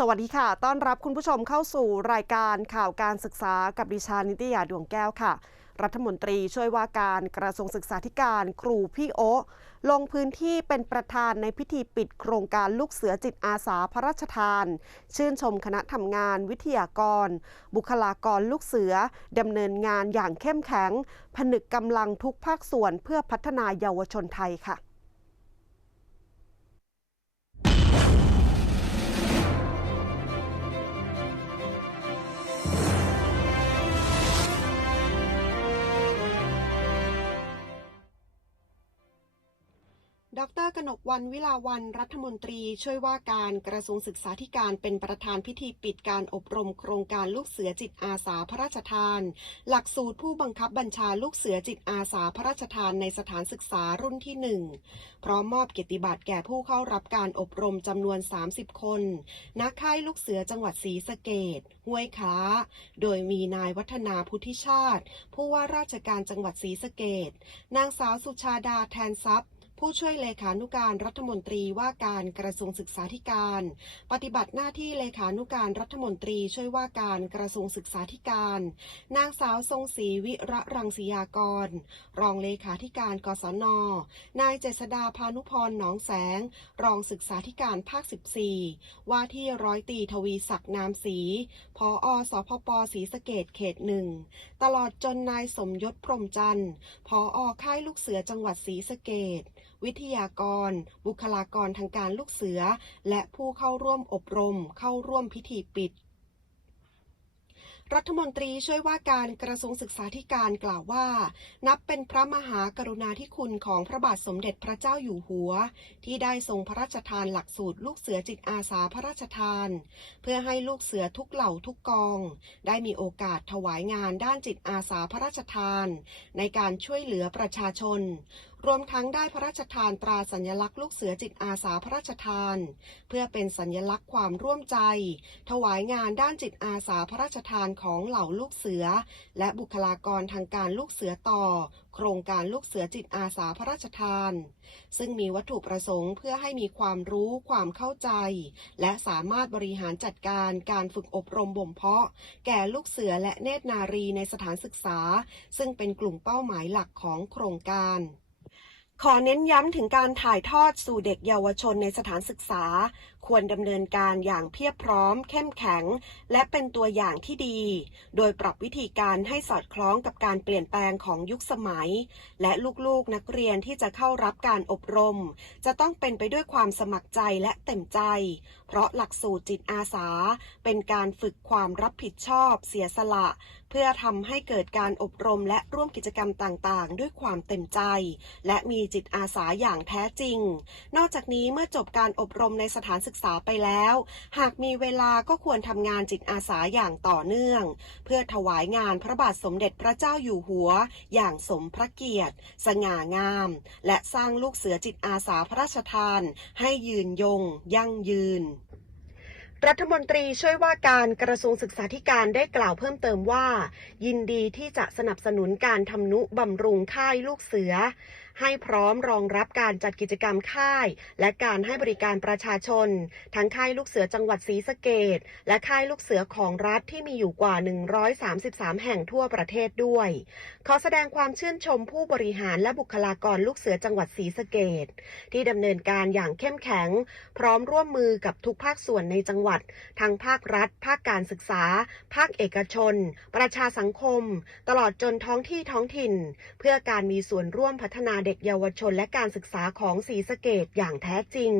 สวัสดีค่ะ ต้อนรับคุณผู้ชมเข้าสู่รายการข่าวการศึกษากับดิฉันนิตยาดวงแก้วค่ะ รัฐมนตรีช่วยว่าการกระทรวงศึกษาธิการครูพี่โอลงพื้นที่เป็นประธานในพิธีปิดโครงการลูกเสือจิตอาสาพระราชทาน ชื่นชมคณะทำงานวิทยากร บุคลากรลูกเสือดำเนินงานอย่างเข้มแข็ง ผนึกกำลังทุกภาคส่วนเพื่อพัฒนาเยาวชนไทยค่ะ ดรกนกวันวิลาวันรัฐมนตรีช่วยว่าการกระทรวงศึกษาธิการเป็นประธานพิธีปิดการอบรมโครงการลูกเสือจิตอาสาพระราชทาน หลักสูตรผู้บังคับบัญชาลูกเสือจิตอาสาพระราชทานในสถานศึกษารุ่นที่หนึ่งพร้อมมอบเกียรติบัตรแก่ผู้เข้ารับการอบรมจำนวน 30 คนนักค่ายลูกเสือจังหวัดศรีสะเกดห้วยค้า โดยมีนายวัฒนาพุทธิชาติ ผู้ว่าราชการจังหวัดศรีสะเกดนางสาวสุชาดาแทนทรัพย์ ผู้ช่วยเลขานุการรัฐมนตรีว่าการกระทรวงศึกษาธิการ ปฏิบัติหน้าที่เลขานุการรัฐมนตรีช่วยว่าการกระทรวงศึกษาธิการ นางสาวทรงศรีวิระรังสียากร รองเลขาธิการกศน นายเจษดาพานุพรหนองแสง รองศึกษาธิการภาค 14 ว่าที่ร้อยตรีทวีศักดิ์นามศรีพออสพปศรีสะเกดเขตหนึ่ง ตลอดจนนายสมยศพรมจันทร์พออค่ายลูกเสือจังหวัดศรีสะเกด วิทยากร บุคลากรทางการลูกเสือ และผู้เข้าร่วมอบรม เข้าร่วมพิธีปิดรัฐมนตรีช่วยว่าการกระทรวงศึกษาธิการกล่าวว่า นับเป็นพระมหากรุณาธิคุณของพระบาทสมเด็จพระเจ้าอยู่หัว ที่ได้ทรงพระราชทานหลักสูตรลูกเสือจิตอาสาพระราชทาน เพื่อให้ลูกเสือทุกเหล่าทุกกอง ได้มีโอกาสถวายงานด้านจิตอาสาพระราชทาน ในการช่วยเหลือประชาชน รวมทั้งได้พระราชทานตราสัญลักษณ์ลูกเสือจิตอาสาพระราชทาน เพื่อเป็นสัญลักษณ์ความร่วมใจ ถวายงานด้านจิตอาสาพระราชทานของเหล่าลูกเสือ และบุคลากรทางการลูกเสือต่อ โครงการลูกเสือจิตอาสาพระราชทาน ซึ่งมีวัตถุประสงค์เพื่อให้มีความรู้ความเข้าใจ และสามารถบริหารจัดการการฝึกอบรมบ่มเพาะ แก่ลูกเสือและเนตรนารีในสถานศึกษา ซึ่งเป็นกลุ่มเป้าหมายหลักของโครงการ ขอเน้นย้ำถึงการถ่ายทอดสู่เด็กเยาวชนในสถานศึกษา ควรดำเนินการอย่างเพียบพร้อม เข้มแข็ง และเป็นตัวอย่างที่ดี โดยปรับวิธีการให้สอดคล้องกับการเปลี่ยนแปลงของยุคสมัย และลูกๆนักเรียนที่จะเข้ารับการอบรม จะต้องเป็นไปด้วยความสมัครใจและเต็มใจ เพราะหลักสูตรจิตอาสา เป็นการฝึกความรับผิดชอบ เสียสละ เพื่อทำให้เกิดการอบรมและร่วมกิจกรรมต่างๆ ด้วยความเต็มใจ และมีจิตอาสาอย่างแท้จริง นอกจากนี้เมื่อจบการอบรมในสถานศึกษาไปแล้ว หากมีเวลาก็ควรทำงานจิตอาสาอย่างต่อเนื่อง เพื่อถวายงานพระบาทสมเด็จพระเจ้าอยู่หัว อย่างสมพระเกียรติ สง่างาม และสร้างลูกเสือจิตอาสาพระราชทาน ให้ยืนยง ยั่งยืนรัฐมนตรีช่วยว่าการกระทรวงศึกษาธิการได้กล่าวเพิ่มเติมว่า ยินดีที่จะสนับสนุนการทำนุบำรุงค่ายลูกเสือ ให้พร้อมรองรับการจัดกิจกรรมค่าย และการให้บริการประชาชน ทั้งค่ายลูกเสือจังหวัดศรีสะเกดและค่ายลูกเสือของรัฐที่มีอยู่กว่า 133 แห่งทั่วประเทศด้วย ขอแสดงความชื่นชมผู้บริหารและบุคลากรลูกเสือจังหวัดศรีสะเกดที่ดำเนินการอย่างเข้มแข็ง พร้อมร่วมมือกับทุกภาคส่วนในจังหวัด ทั้งภาครัฐ ภาคการศึกษา ภาคเอกชน ประชาสังคม ตลอดจนท้องที่ท้องถิ่น เพื่อการมีส่วนร่วมพัฒนาเด็กเยาวชนและการศึกษาของศรีสะเกดอย่างแท้จริง